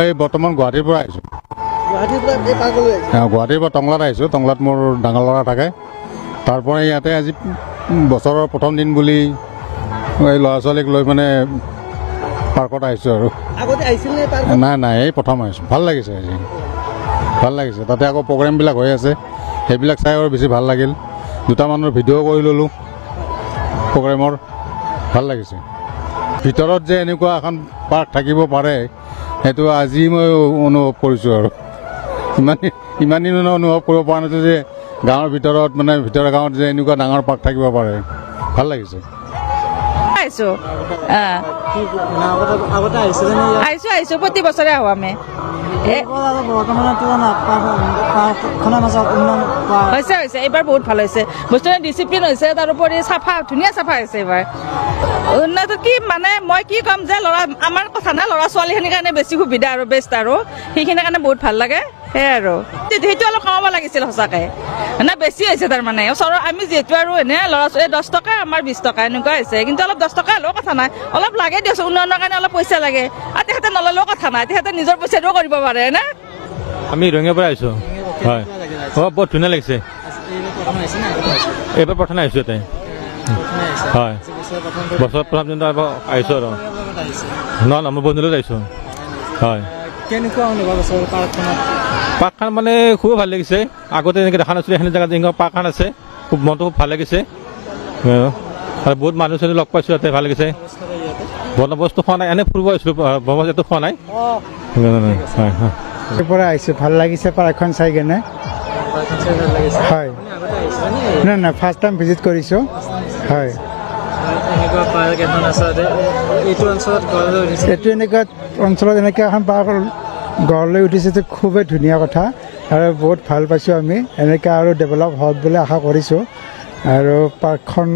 এই বৰ্তমান গুৱাহাটীৰ পৰা আহিছোঁ। গুৱাহাটীৰ পৰা টংলাত আহিছোঁ। টংলাত মোৰ ডাঙৰ ল'ৰা থাকে। তাৰ পৰা ইয়াতে আজি বছৰৰ প্ৰথম দিন বুলি এই ল'ৰা ছোৱালীক লৈ মানে পাৰ্কত আহিছোঁ আৰু। নাই নাই, এই প্ৰথম আহিছোঁ। ভাল লাগিছে আজি, ভাল লাগিছে। তাতে আকৌ প্ৰগ্ৰেমবিলাক হৈ আছে, সেইবিলাক চাই আৰু বেছি ভাল লাগিল। দুটামানৰ ভিডিঅ' কৰি ল'লোঁ প্ৰগ্ৰেমৰ, ভাল লাগিছে। ভিতৰত যে এনেকুৱা এখন পাৰ্ক থাকিব পাৰে সেইটো আজি মই অনুভৱ কৰিছোঁ আৰু ইমান দিন অনুভৱ কৰিব পৰা নাছিলোঁ যে গাঁৱৰ ভিতৰত মানে ভিতৰৰ গাঁৱত যে এনেকুৱা ডাঙৰ পাৰ্ক থাকিব পাৰে, ভাল লাগিছে। আহিছোঁ প্ৰতি বছৰে আহোঁ আমি। হৈছে এইবাৰ বহুত ভাল হৈছে, বস্তু ডিচিপ্লিন হৈছে, তাৰোপৰি চাফা, ধুনীয়া চাফা হৈছে এইবাৰ। উন্নত কি মানে মই কি ক'ম যে আমাৰ কথা নাই, ল'ৰা ছোৱালীখিনিৰ কাৰণে বেছি সুবিধা আৰু বেষ্ট আৰু সেইখিনিৰ কাৰণে বহুত ভাল লাগে। সেয়াই আৰু সেইটো অলপ কমাব লাগিছিল সঁচাকৈ, মানে বেছি হৈছে তাৰমানে। ওচৰৰ আমি যিহেতু আৰু এনে ল'ৰা ছোৱালী 10 টকা আমাৰ 20 টকা এনেকুৱা হৈছে, কিন্তু অলপ 10 টকা হ'লেও কথা নাই, অলপ লাগে দিয়কচোন, উন্নয়নৰ কাৰণে অলপ পইচা লাগে। আৰু তেখেতে নল'লেও কথা নাই, তেখেতে নিজৰ পইচাটোও কৰিব পাৰে না। আমি ৰঙিয়াৰ পৰা আহিছোঁ। হয়, বহুত ধুনীয়া লাগিছে। এইবাৰ প্ৰথমে আহিছোঁ ইয়াতে। হয়, বছৰত প্ৰথম দিনটো আহিছোঁ আৰু নহয় মই বন্ধুলৈ আহিছোঁ। হয়, পাৰ্কখন মানে খুবেই ভাল লাগিছে। আগতে এনেকৈ দেখা নাছিলোঁ, এইখিনি জেগাত এনেকুৱা পাৰ্কখন আছে, খুব মনটো খুব ভাল লাগিছে। আৰু বহুত মানুহ চানুহ লগ পাইছোঁ ইয়াতে, ভাল লাগিছে। বনবস্তু খোৱা নাই, এনেই ফুৰিব আহিছিলোঁ, বনবস্তু খোৱা নাই। পৰা আহিছোঁ, ভাল লাগিছে পাৰ্কখন চাই কেনে। হয়, নাই নাই, ফাৰ্ষ্ট টাইম ভিজিট কৰিছোঁ। হয়, এইটো এনেকুৱা অঞ্চলত এনেকৈ এখন পাৰ্ক গঢ় লৈ উঠিছে, খুবেই ধুনীয়া কথা আৰু বহুত ভাল পাইছোঁ আমি। এনেকৈ আৰু ডেভেলপ হওক বুলি আশা কৰিছোঁ। আৰু পাৰ্কখন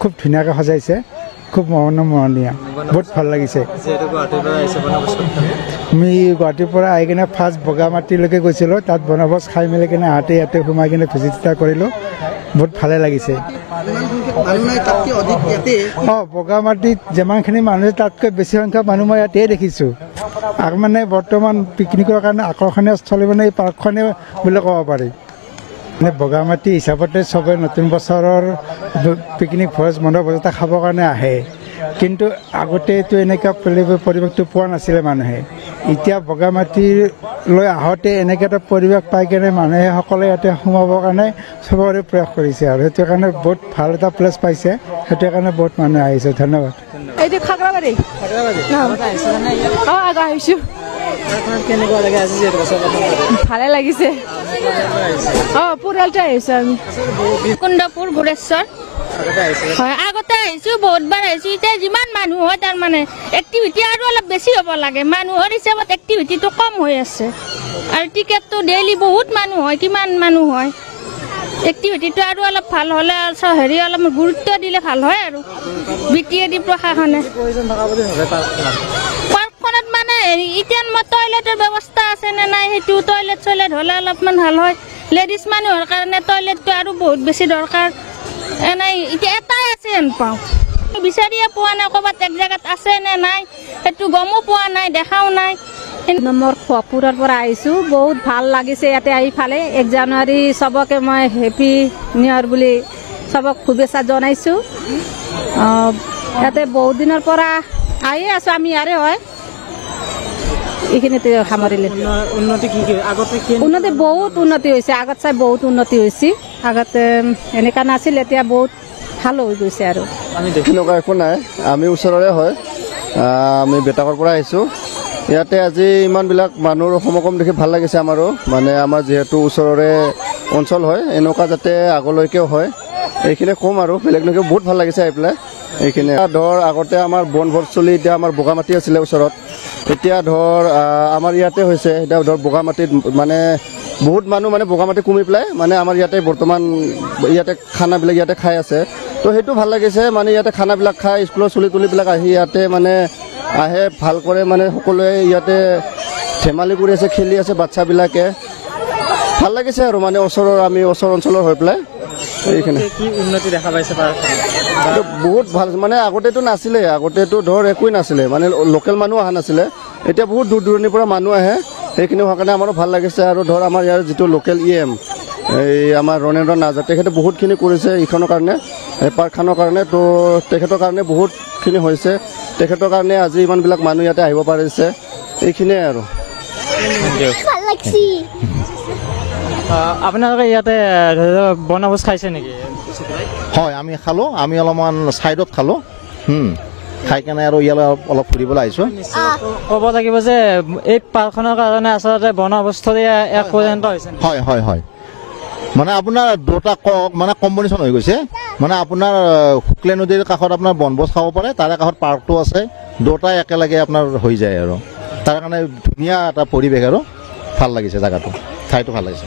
খুব ধুনীয়াকৈ সজাইছে, খুব মনোমোহনীয়, বহুত ভাল লাগিছে। আমি গুৱাহাটীৰ পৰা আহি কিনে ফাৰ্ষ্ট বগামাটিলৈকে গৈছিলোঁ, তাত বনভোজ খাই মেলি কিনে ইয়াতে সোমাই কিনে ভিজিট এটা কৰিলোঁ, বহুত ভালে লাগিছে। বগামাটিত যিমানখিনি মানুহ তাতকৈ বেছি সংখ্যক মানুহ মই ইয়াতেই দেখিছোঁ। আৰু মানে বৰ্তমান পিকনিকৰ কাৰণে আকৰ্ষণীয় স্থলী মানে এই পাৰ্কখনে বুলি ক'ব পাৰি। মানে বগামাটি হিচাপতে চবে নতুন বছৰৰ পিকনিক ভোজ বনভোজ এটা খাবৰ কাৰণে আহে, কিন্তু আগতেতো এনেকুৱা পৰিৱেশটো পোৱা নাছিলে মানুহে। এতিয়া বগামাটিলৈ আহোঁতে এনেকৈ এটা পৰিৱেশ পাই কেনে মানুহে সকলোৱে ইয়াতে সোমাবৰ কাৰণে চবৰে প্ৰয়াস কৰিছে, আৰু সেইটো কাৰণে বহুত ভাল এটা প্লেচ পাইছে, সেইটো কাৰণে বহুত মানুহ আহিছে। ধন্যবাদ। এইটো খাগৰাবাৰী আহিছোঁ, ভালে লাগিছে। পৰিয়ালটো আহিছোঁ আমি কুণ্ডপুৰ গুৰেশ্বৰ। হয়, আগতে আহিছোঁ, বহুতবাৰ আহিছোঁ। এতিয়া যিমান মানুহ হয় তাৰমানে এক্টিভিটি আৰু অলপ বেছি হ'ব লাগে, মানুহৰ হিচাপত এক্টিভিটিটো কম হৈ আছে। আৰু টিকেটটো ডেইলি বহুত মানুহ হয়, কিমান মানুহ হয়, এক্টিভিটিটো আৰু অলপ ভাল হ'লে অলপ গুৰুত্ব দিলে ভাল হয় আৰু BTAD প্ৰশাসনে। পাৰ্কখনত মানে এতিয়া টয়লেটৰ ব্যৱস্থা আছে নে নাই, সেইটো টয়লেট হ'লে অলপমান ভাল হয়। লেডিজ মানুহৰ কাৰণে টয়লেটটো আৰু বহুত বেছি দৰকাৰ। এনেই এতিয়া এটাই আছে যেন পাওঁ, বিচাৰিয়ে পোৱা নাই, ক'ৰবাত এক জেগাত আছে নে নাই সেইটো গমো পোৱা নাই, দেখাও নাই। নম্বৰ খোৱাপুৰৰ পৰা আহিছোঁ, বহুত ভাল লাগিছে ইয়াতে আহি ফালে। 1 জানুৱাৰী চবকে মই হেপী নিউ ইয়েৰ বুলি চবক শুভেচ্ছা জনাইছোঁ। ইয়াতে বহুত দিনৰ পৰা আহি আছোঁ, আমি ইয়াৰে হয়। এইখিনিতে সামৰিলে। উন্নতি বহুত উন্নতি হৈছে, আগত চাই বহুত উন্নতি হৈছে। আগতে এনেকুৱা নাছিল, এতিয়া বহুত ভাল হৈ গৈছে। আৰু এনেকুৱা একো নাই, আমি ওচৰৰে হয়, আমি বেটাকৰ পৰা আহিছোঁ। ইয়াতে আজি ইমানবিলাক মানুহৰ সমাগম দেখি ভাল লাগিছে আমাৰো। মানে আমাৰ যিহেতু ওচৰৰে অঞ্চল হয়, এনেকুৱা যাতে আগলৈকেও হয় এইখিনি ক'ম আৰু বেলেগ নকৈ বহুত ভাল লাগিছে আহি পেলাই। এইখিনি ধৰ আগতে আমাৰ বনভোজ চলি, এতিয়া আমাৰ বগামাটি আছিলে ওচৰত, এতিয়া ধৰ আমাৰ ইয়াতে হৈছে। এতিয়া ধৰ বগামাটিত মানে বহুত মানুহ মানে বগামাটি কমি পেলাই মানে আমাৰ ইয়াতে বৰ্তমান ইয়াতে খানাবিলাক ইয়াতে খাই আছে, তো সেইটো ভাল লাগিছে। মানে ইয়াতে খানাবিলাক খাই স্কুলৰ চলি তুলিবিলাক আহি ইয়াতে মানে আহে, ভাল কৰে, মানে সকলোৱে ইয়াতে ধেমালি কৰি আছে, খেলি আছে বাচ্চাবিলাকে, ভাল লাগিছে আৰু মানে আমি ওচৰ অঞ্চলৰ হৈ পেলাই এইখিনি উন্নতি দেখা পাইছে। বহুত ভাল, মানে আগতেতো নাছিলে, আগতেতো ধৰ একোৱেই নাছিলে, মানে লোকেল মানুহ অহা নাছিলে, এতিয়া বহুত দূৰ দূৰণিৰ পৰা মানুহ আহে, সেইখিনি হোৱাৰ কাৰণে আমাৰো ভাল লাগিছে। আৰু ধৰ আমাৰ ইয়াৰ যিটো লোকেল EM এই আমাৰ ৰণেন্দ্ৰ নাথ তেখেতে বহুতখিনি কৰিছে এইখনৰ কাৰণে, এই পাৰ্কখনৰ কাৰণে। তো তেখেতৰ কাৰণে বহুতখিনি হৈছে, তেখেতৰ কাৰণে আজি ইমানবিলাক মানুহ ইয়াতে আহিব পাৰিছে, এইখিনিয়ে আৰু। আপোনালোকে ইয়াতে বনভোজ খাইছে নেকি? হয়, আমি খালোঁ। আমি অলপমান ছাইডত খালোঁ, খাই কেনে আৰু ইয়ালৈ অলপ ফুৰিবলৈ আহিছোঁ। ক'ব লাগিব যে এই পাৰ্কখনৰ কাৰণে আচলতে বনভোজস্থলী এক পৰ্যন্ত হৈছে। হয় হয় হয়, মানে আপোনাৰ দুটা মানে কম্বিনেশ্যন হৈ গৈছে। মানে আপোনাৰ শুক্লে নদীৰ কাষত আপোনাৰ বনভোজ খাব পাৰে, তাৰে কাষত পাৰ্কটো আছে, দুটাই একেলগে আপোনাৰ হৈ যায় আৰু তাৰ কাৰণে ধুনীয়া এটা পৰিৱেশ আৰু ভাল লাগিছে জেগাটো, ঠাইটো ভাল লাগিছে।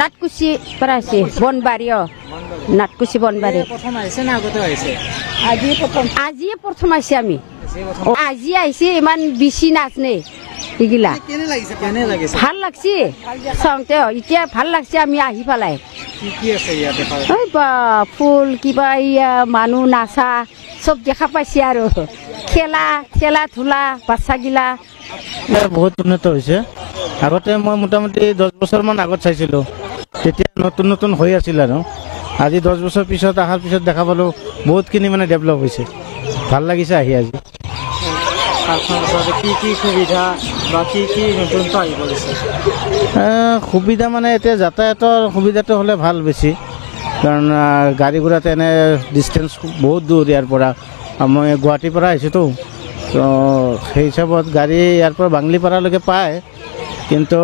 নাটকুচি পৰা আছে বনবাৰী, নাটকুচি বনবাৰী। আজিয়ে প্ৰথম আহিছে আমি, আজি আহিছে, ইমান বেছি নাচনে এইগিলা ভাল লাগছে চাওঁতে। এতিয়া ভাল লাগছে আমি আহি পেলাই, ফুল কিবা মানুহ নাচা চব দেখা পাইছে আৰু খেলা ধূলা বাচ্চাগিলা বহুত উন্নত হৈছে। আগতে মই মোটামুটি 10 বছৰমান আগত চাইছিলোঁ, তেতিয়া নতুন নতুন হৈ আছিল আৰু আজি 10 বছৰ পিছত অহাৰ পিছত দেখা পালোঁ বহুতখিনি মানে ডেভেলপ হৈছে। ভাল লাগিছে আহি আজি। কি সুবিধা বা কি নতুনত্ব আহি পৰিছে? সুবিধা মানে এতিয়া যাতায়াতৰ সুবিধাটো হ'লে ভাল বেছি, কাৰণ গাড়ী ঘোঁৰাত এনে ডিষ্টেঞ্চ বহুত দূৰ ইয়াৰ পৰা। মই গুৱাহাটীৰ পৰা আহিছোঁতো, তো সেই হিচাপত গাড়ী ইয়াৰ পৰা বাংলিপাৰালৈকে পায়, কিন্তু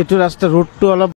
এইটো ৰাস্তা ৰুটটো অলপ